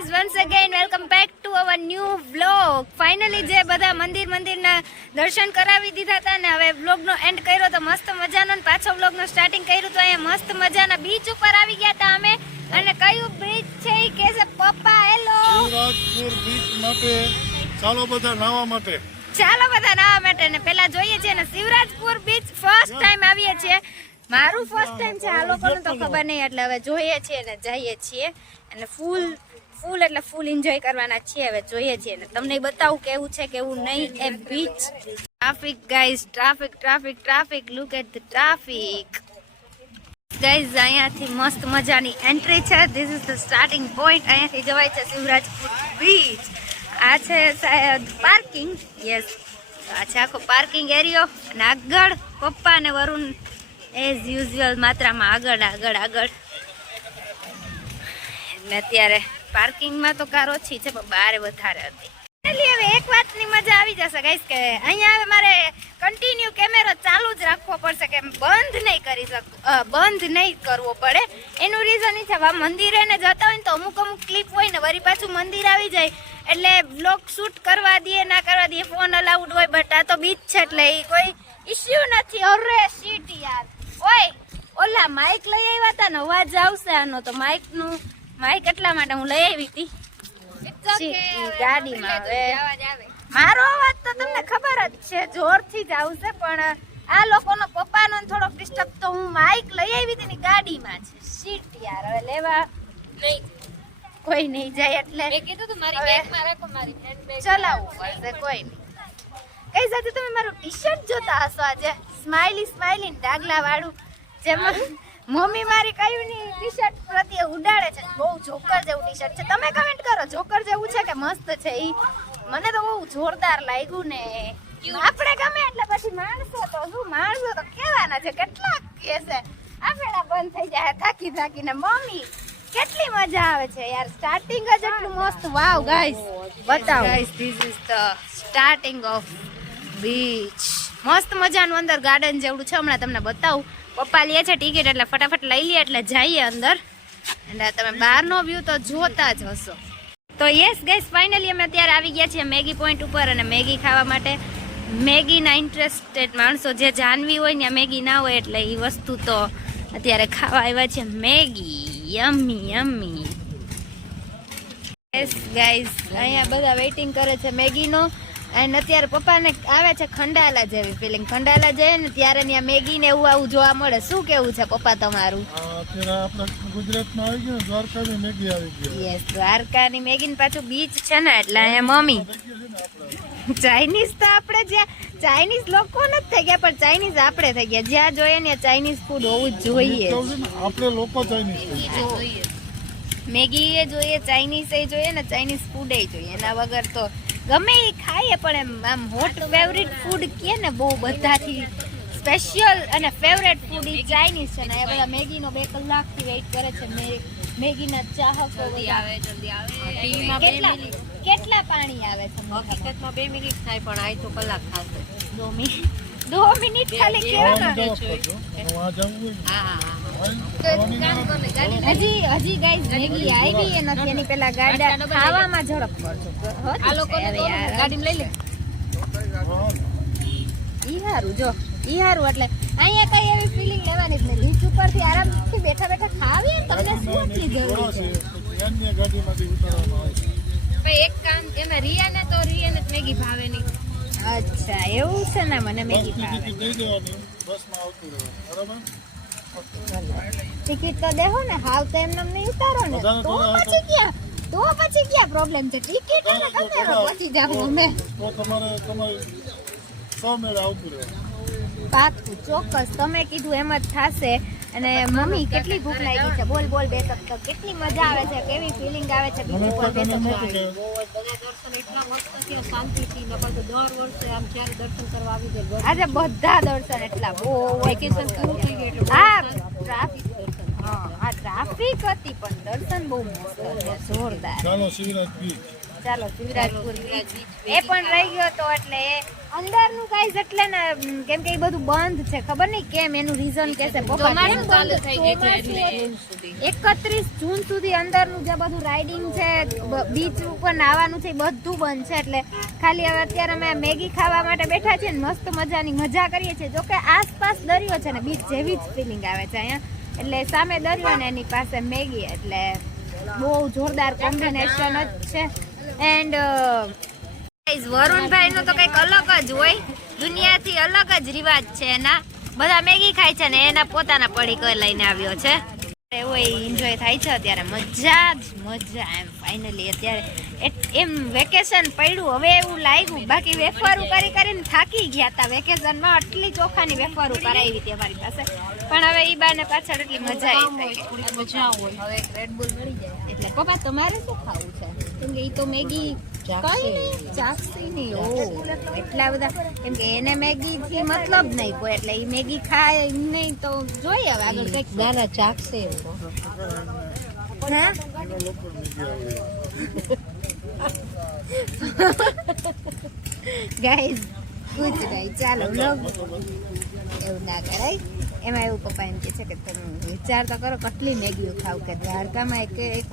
Guys once again welcome back to our new vlog finally જે બધા મંદિર મંદિરના દર્શન કરાવી દીધા હતા ને હવે વ્લોગનો એન્ડ કર્યો તો મસ્ત મજાનો ને પાછો વ્લોગનો સ્ટાર્ટિંગ કર્યું તો અહીંયા મસ્ત મજાના બીચ ઉપર આવી ગયા હતા અમે. અને કયું બ્રિજ છે એ કે છે પપ્પા હેલો શિવરાજપુર બીચ માટે. ચાલો બધા નાવા માટે. ચાલો બધા નાવા માટે ને પેલા જોઈએ છીએ ને શિવરાજપુર બીચ ફર્સ્ટ ટાઈમ આવીએ છીએ. મારું ફર્સ્ટ ટાઈમ છે આ લોકોને તો ખબર નહીં એટલે હવે જોઈએ છીએ ને જઈએ છીએ. અને ફૂલ ફૂલ એટલે ફૂલ એન્જોય કરવાના છીએ હવે, જોઈએ છીએ. ને તમને બતાવું કેવું છે, કેવું નહીં, એ beach traffic guys traffic traffic traffic look at the traffic guys અહીંયાથી મસ્ત મજાની એન્ટ્રી છે. This is the starting point અહીંયાથી જવાય છે શિવરાજપુર બીચ આ છે સાહેબ પાર્કિંગ યસ આ છે આખો પાર્કિંગ એરિયો અને આગળ પપ્પા અને વરુણ એઝ યુઝ્યુઅલ માત્રામાં આગળ આગળ આગળ. ને અત્યારે પાર્કિંગમાં તો કાર ઓછી છે, પણ બહાર વધારે હતી. Finally હવે એક વાતની મજા આવી જશે ગાઈસ કે અહીંયા હવે મારે કન્ટિન્યુ કેમેરો ચાલુ જ રાખવો પડશે કે બંધ નહીં કરી શકું બંધ નહીં કરવો પડે. એનું રીઝન એ છે મંદિરે ને જતા હોય ને તો અમુક અમુક ક્લિપ હોય ને, વળી પાછું મંદિર આવી જાય, એટલે બ્લોગ શૂટ કરવા દઈએ, ના કરવા દઈએ ફોન અલાઉડ હોય બટ આ તો બીચ છે, એટલે એ કોઈ ઇશ્યુ નથી. અરે સીટ યાર. ઓય, ઓલા માઇક લઈ આવ્યા હતા ને, અવાજ આવશે આનો, તો માઇક નું માઇક એટલા માટે હું લઈ આવી હતી? ગાડીમાં હવે. મારો અવાજ તો તમને ખબર જ છે જોરથી જ આવશે પણ આ લોકોનો પપ્પાનો ને થોડોક ડિસ્ટર્બ તો હું માઇક લઈ આવી હતી ને ગાડીમાં છે સીટ યાર હવે લેવા કોઈ નહીં જાય એટલે મેં કીધું તું મારી બેગમાં રાખો મારી હેન્ડબેગ ચલાવવું પડશે કોઈ નહીં. કઈ સાથે તમે મારું ટી શર્ટ જોતા હશો આજે? સ્માઈલી સ્માઈલી ડાગલા વાળું જેમાં મમ્મી મારી કયું ની? ટી શર્ટ પ્રત્યે ઉડાડે છે. બહુ જોકર જેવું ટી શર્ટ છે. તમે કમેન્ટ કરો. જોકર જેવું છે કે મસ્ત છે ઈ? મને તો બહુ જોરદાર લાગ્યું ને. આપણે ગમે એટલે પછી માણસો તો શું? માણસો તો કેવાના છે. કેટલા કે છે. આપણા બંધ થઈ જાય. થાકી થાકીને. મમ્મી કેટલી મજા આવે છે યાર. સ્ટાર્ટિંગ જ એટલું મસ્ત. વાવ ગાઈસ બતાવો. Guys this is the starting of beach મસ્ત મજાનું અંદર ગાર્ડન જેવડું છે. હમણાં તમને બતાવું. પપ્પા લે છે ટિકિટ એટલે ફટાફટ લઈ લઈએ એટલે જઈએ અંદર. એટલે તમે બહારનો વ્યૂ તો જોતા જ હશો. તો યસ ગેસ ફાઇનલી અમે અત્યારે આવી ગયા છીએ મેગી પોઈન્ટ ઉપર અને મેગી ખાવા માટે. મેગીના ઇન્ટરેસ્ટેડ માણસો જે જાનવી હોય ને, મેગી ના હોય એટલે એ વસ્તુ તો અત્યારે ખાવા આવ્યા છે Maggi. Yummy yummy yes guys અહીંયા બધા વેઇટિંગ કરે છે મેગીનો. અને અત્યારે પપ્પાને આવે છે ખંડાલા જેવી ફિલિંગ ખંડાલા જઈએ ને ત્યારે ત્યાં મેગી ને એવું આવું જોવા મળે. શું કેવું છે પપ્પા તમારું? અત્યારે આપણે ગુજરાતમાં આવી ગયું દ્વારકાની મેગી આવી ગઈ યસ દ્વારકાની મેગી ને પાછું બીચ છે ને એટલે અહીંયા મમ્મી. ચાઇનીઝ તો આપણે જ્યાં ચાઇનીઝ લોકો નથી થઈ ગયા પણ ચાઇનીઝ આપણે થઈ ગયા. જ્યાં જોઈએ ને ચાઇનીઝ ફૂડ હોવું જ જોઈએ. આપણે લોકો ચાઇનીઝ મેગી એ જોઈએ ચાઇનીઝ એ જોઈએ ને ચાઇનીઝ ફૂડ એ જોઈએ. એના વગર તો ગમે એ ખાઈએ પણ એમ આમ હોટ ફેવરિટ ફૂડ કે ને બહુ બધાથી સ્પેશિયલ અને ફેવરેટ ફૂડ એ ચાઇનીઝ છે ને એ બધા મેગીનો બે કલાકથી વેઇટ કરે છે મે- મેગીના ચાહકો જલ્દી આવે જલ્દી આવે. કેટલા કેટલા પાણી આવે છે હકીકતમાં બે મિનિટ થાય પણ આય તો કલાક થશે. દો મિનિટ. દો મિનિટ ખાલી કેવા હું હા. હજી હજી ગાઈસ મેગી આવી એ નથી એની પેલા ગાડા ખાવામાં ઝડપ કરજો આ લોકોને તો ગાડીમાં લઈ લે. ઈ હારું જો. ઈ હારું એટલે અહીંયા કઈ એવી ફિલિંગ લેવાની જ નહીં. બીચ ઉપરથી આરામથી બેઠા બેઠા ખાવી તમને શું આટલી જરૂર છે? એક કામ એમાં રિયાને તો રિયાને જ મેગી ભાવે નહીં. અચ્છા એવું છે ને મને મેગી ભાવે. બસમાં આવતું રહેવાનું. બરાબર? ટિકિટ તો દેહો ને હાવ તો એમને નહીં ઉતારો ને. તો પછી ક્યાં? તો પછી ક્યાં પ્રોબ્લેમ છે? ટિકિટ અને ગમે પહોંચી જાવ અમે. તો તમારે તમારે સો મેળ આવતું રહે. પાકું ચોક્કસ. તમે કીધું એમ જ થાશે. અને મમ્મી કેટલી ભૂખ લાગી છે? બોલ બોલ બે શબ્દ કેટલી મજા આવે છે કેવી ફિલિંગ આવે છે? બીજું બોલ બે શબ્દ બધા દર્શન એટલા મસ્ત થયા શાંતિથી. ને પાછું દર વર્ષે આમ જ્યારે દર્શન કરવા આવી જાય આજે બધા દર્શન એટલા બહુ વેકેશન પૂરું થઈ ગયું એટલે હા ટ્રાફિક. હા ટ્રાફિક હતી પણ દર્શન બહુ મસ્ત છે જોરદાર ચાલો શિવરાજ બીચ. ચાલો વિરાજપુર એ પણ રહી ગયો તો એટલે અંદરનું ગાઈઝ એટલે ને કેમ કે એ બધું બંધ છે ખબર નહીં કેમ એનું રીઝન કે છે? એકત્રીસ જૂન સુધી અંદરનું જે બધું રાઇડિંગ છે બીચ ઉપર નાવાનું છે બધું બંધ છે. એટલે ખાલી હવે અત્યારે અમે મેગી ખાવા માટે બેઠા છીએ ને મસ્ત મજાની મજા કરીએ છીએ. જોકે આસપાસ દરિયો છે ને બીચ જેવી જ ફિલિંગ આવે છે અહીંયા. એટલે સામે દરિયો ને એની પાસે મેગી એટલે બહુ જોરદાર કોમ્બિનેશન જ છે. એન્ડ વરુણભાઈ નું તો કંઈક અલગ જ હોય. દુનિયાથી અલગ જ રિવાજ છે એના. બધા મેગી ખાય છે ને એના પોતાના પડીકો લઈને આવ્યો છે. એવો એન્જોય થાય છે અત્યારે. મજા જ મજા. એમ ફાઇનલી અત્યારે એટ- એમ વેકેશન પડ્યું. હવે એવું લાગ્યું. બાકી વેફરું કરી કરીને થાકી ગયા હતા વેકેશનમાં આટલી ચોખાની વેફરું કરાવી હતી અમારી પાસે. પણ હવે ઈ બાને પાછળ એટલી મજા આવી મજા હોય. હવે રેડબુલ મળી જાય. એટલે પપ્પા તમારે શું ખાવું છે? કેમ કે એ તો મેગી કઈ નહીં ઓ એટલા બધા કેમ કે એને મેગી થી મતલબ નહીં કોઈ એટલે એ મેગી ખાય નહીં તો જોઈએ હવે આગળ કંઈક. ના ના ચાખશે. હા? ગાઈઝ ચાલો એવું ના કરાય. એમાં એવું પપ્પા એમ કે છે કે તમે વિચાર તો કરો કેટલી મેગીઓ ખાવ કે દ્વારકામાં એક એક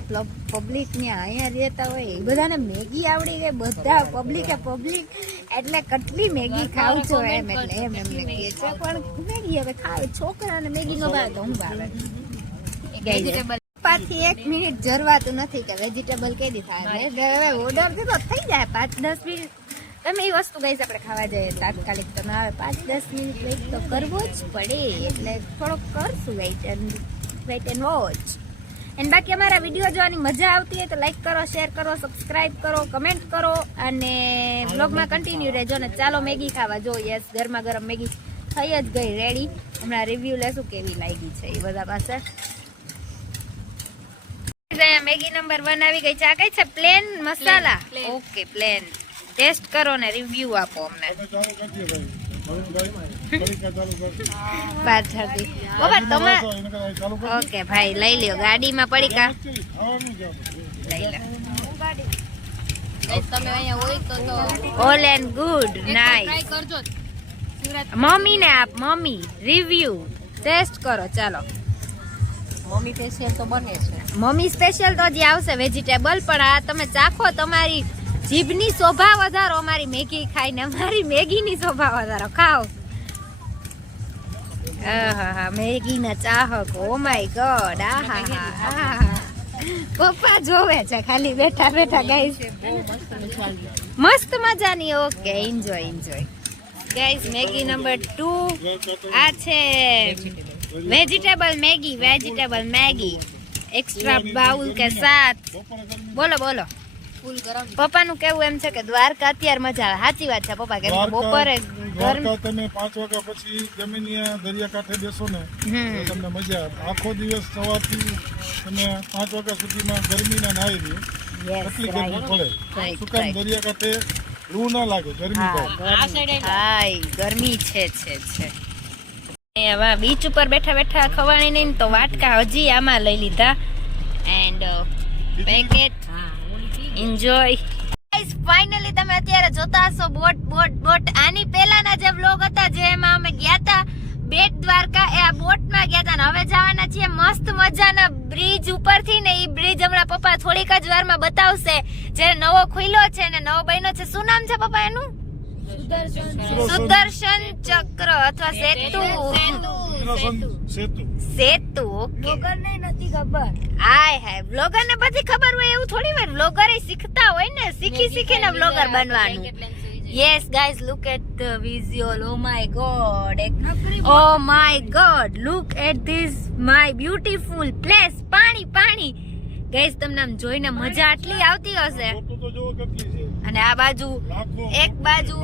પબ્લિક ને અહીંયા રહેતા હોય એ બધાને મેગી આવડી ગઈ બધા પબ્લિક પબ્લિક એટલે કેટલી મેગી ખાવ છો એમ એટલે એમ એમને કહે છે પણ મેગી હવે ખાવે છોકરાને મેગી નો ભાવે તો હું ભાવે પાછી એક મિનિટ જરવાતું નથી કે વેજીટેબલ કેદી થાય? હવે ઓર્ડર દીધો થઈ જાય પાંચ દસ મિનિટ. તમે એ વસ્તુ ગઈ આપણે ખાવા જઈએ. તાત્કાલિક તમે આવે પાંચ દસ મિનિટ વેઇટ તો કરવો જ પડે. એટલે થોડોક કરશું wait and wait and watch and બાકી અમારા વીડિયો જોવાની મજા આવતી હોય તો લાઈક કરો શેર કરો સબસ્ક્રાઇબ કરો કમેન્ટ કરો અને બ્લોગમાં કન્ટિન્યુ રહેજો ને ચાલો મેગી ખાવા જો. યસ ગરમા ગરમ મેગી થઈ જ ગઈ રેડી હમણાં રિવ્યૂ લેશું કેવી લાગી છે એ બધા પાસે. મેગી નંબર વન આવી ગઈ છે. આ કઈ છે? પ્લેન મસાલા? ઓકે પ્લેન ટેસ્ટ કરો ને રિવ્યુ આપો અમને. પાછળથી બાબા તમે ઓકે ભાઈ લઈ લ્યો. ગાડીમાં પડી કા. લઈ લો ઓલ એન્ડ ગુડ ટ્રાય મમ્મી ને આપ મમ્મી રિવ્યુ ટેસ્ટ કરો ચાલો. મમ્મી સ્પેશિયલ તો બને છે. મમ્મી સ્પેશિયલ તો આવશે. વેજીટેબલ પણ આ તમે ચાખો તમારી જીભની શોભા વધારો, અમારી મેગી ખાઈને, અમારી મેગીની શોભા વધારો. ખાઓ. મેગીના ચાહક ઓ માય ગોડ આહા પપ્પા જોવે છે, ખાલી બેઠા બેઠા ગાઈસ મસ્ત મજાની okay enjoy enjoy guys Maggi number 2 આ છે vegetable Maggi vegetable Maggi. Extra bowl કે સાથ બોલો બોલો. પપ્પાનું કેવું એમ છે કે દ્વારકા અત્યારે મજા આવે. સાચી વાત છે પપ્પા કે બપોરે દ્વારકા તમે પાંચ વાગ્યા પછી જમીન દરિયા કાંઠે બેસો ને તમને મજા આવે. આખો દિવસ સવારથી તમે પાંચ વાગ્યા સુધીમાં ગરમીના નાહી રહી કેટલી ગરમી પડે. Right, શું કામ દરિયા કાંઠે લૂ ના લાગે ગરમી હા ગરમી. હાય ગરમી છે છે છે. હવે બીચ ઉપર બેઠા બેઠા ખવાણી નહીં તો વાટકા હજી આમાં લઈ લીધા. And packet enjoy guys finally તમે અત્યારે જોતા હશો બોટ બોટ બોટ. આની પહેલાના જે વ્લોગ હતા જેમાં અમે ગયા હતા બેટ દ્વારકા એ આ બોટમાં ગયા હતા હવે જવાના છીએ મસ્ત મજાના બ્રિજ ઉપરથી ને એ બ્રિજ હમણાં પપ્પા થોડીક જ વારમાં બતાવશે. જે નવો ખુલ્યો છે ને નવો બન્યો છે. શું નામ છે પપ્પા એનું? સુદર્શન. ચક્ર અથવા સેતુ. સેતુ. સેતુ ઓકે. નથી ખબર. આય હાય બ્લોગર ને બધી ખબર હોય એવું થોડી હોય બ્લોગર શીખતા હોય ને શીખી શીખીને બ્લોગર બનવાનું. Yes guys look at the visual oh my god oh my god look at this my beautiful place પાણી પાણી. ગાઈઝ તમને આમ જોઈને મજા આટલી આવતી હશે. અને આ બાજુ એક બાજુ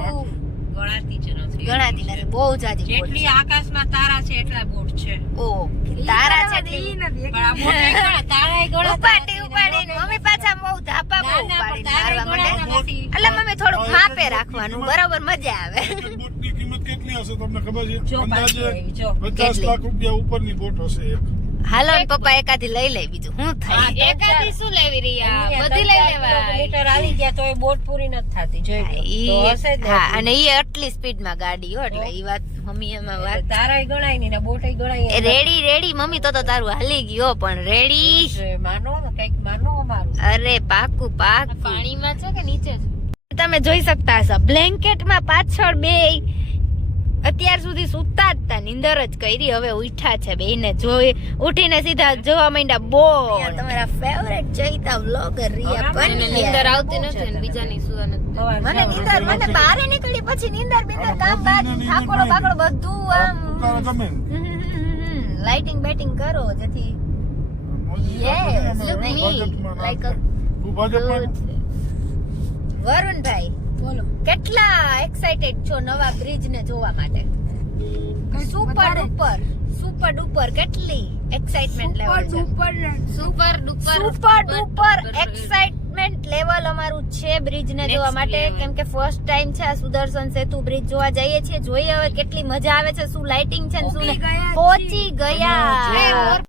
ગણાતી જ નથી ગણાતી નથી બહુ જાજી જેટલી આકાશમાં તારા છે એટલા બોટ છે. ઓ તારા છે એટલી- પણ આ બોટ નહીં ગણા, તારાય ઉપાડી મમ્મી પાછા બહુ ધાપા બહુ ના, ના, પણ ઉપાડીને તારાય મારવા માંડે. એટલે મમ્મી થોડુંક માપે રાખવાનું. બરાબર મજા આવે. બોટની કિંમત કેટલી હશે? તમને ખબર છે? જો પાછી પચાસ લાખ રૂપિયા ઉપરની બોટ હશે એક. હાલો ને પપ્પા એકાદી લઈ લે બીજું હું થાય એકાદી શું લેવી રહ્યા બધી લઈ લેવા કિલોમીટર આવી ગયા તો એ બોટ પૂરી નથી થતી જોઈ હા અને એ આટલી સ્પીડમાં ગાડી હો એટલે એ વાત મમ્મી એમાં વાત તારાય ગણાય નહીં ને બોટેય ગણાય રેડી રેડી મમ્મી તો તો તારું હાલી ગયો પણ રેડી. છે, માનો ને કંઈક માનો અમારું. અરે પાકું પાક. પાણીમાં છે કે નીચે છે? તમે જોઈ શકતા હશો બ્લેન્કેટમાં પાછળ બે અત્યાર સુધી સુતા જ હતા નીંદર જ કરી હવે ઉઠ્યા છે બેને જોઈ ઉઠીને સીધા જોવા માંડ્યા બો તમારા ફેવરેટ ચૈતા વ્લોગર રિયા એને નીંદર આવતી નથી અને બીજાની સુવા નથી. મને નીંદર મને બહાર નીકળી પછી નીંદર બીંદર કામ બાદ ઠાકોરો બાકડો બધું આમ. લાઇટિંગ બેટિંગ કરો જેથી યસ લુક મી લાઈક ભાજપમાં વરુણભાઈ. બોલો. કેટલા એક્સાઇટેડ છો નવા બ્રિજ ને જોવા માટે? સુપર ડુપર સુપર ડુપર કેટલી excitement level super super duper super duper excitement level અમારું છે બ્રિજ ને જોવા માટે. કેમ કે ફર્સ્ટ ટાઈમ છે આ સુદર્શન સેતુ બ્રિજ જોવા જઈએ છીએ. જોઈએ હવે કેટલી મજા આવે છે શું લાઇટિંગ છે ને શું પહોંચી ગયા.